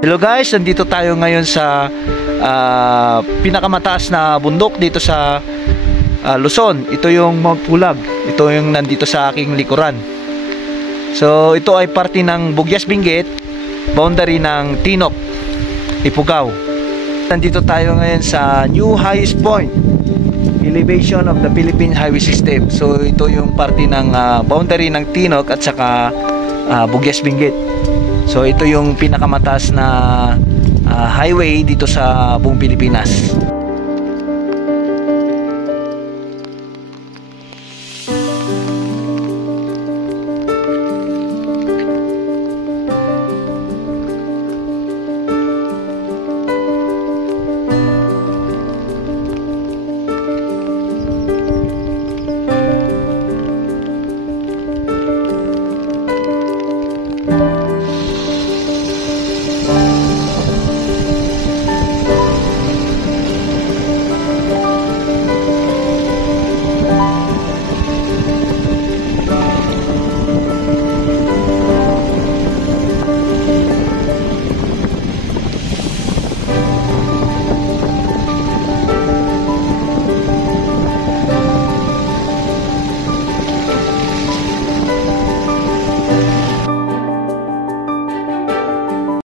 Hello guys, nandito tayo ngayon sa pinakamataas na bundok dito sa Luzon. Ito yung Mount Pulag. Ito yung nandito sa aking likuran. So ito ay parte ng Bugyas Benguet, boundary ng Tinop, Ifugao. Nandito tayo ngayon sa new highest point elevation of the Philippine Highway System. So ito yung parte ng boundary ng Tinop at saka Bugyas Benguet. So ito yung pinakamataas na highway dito sa buong Pilipinas.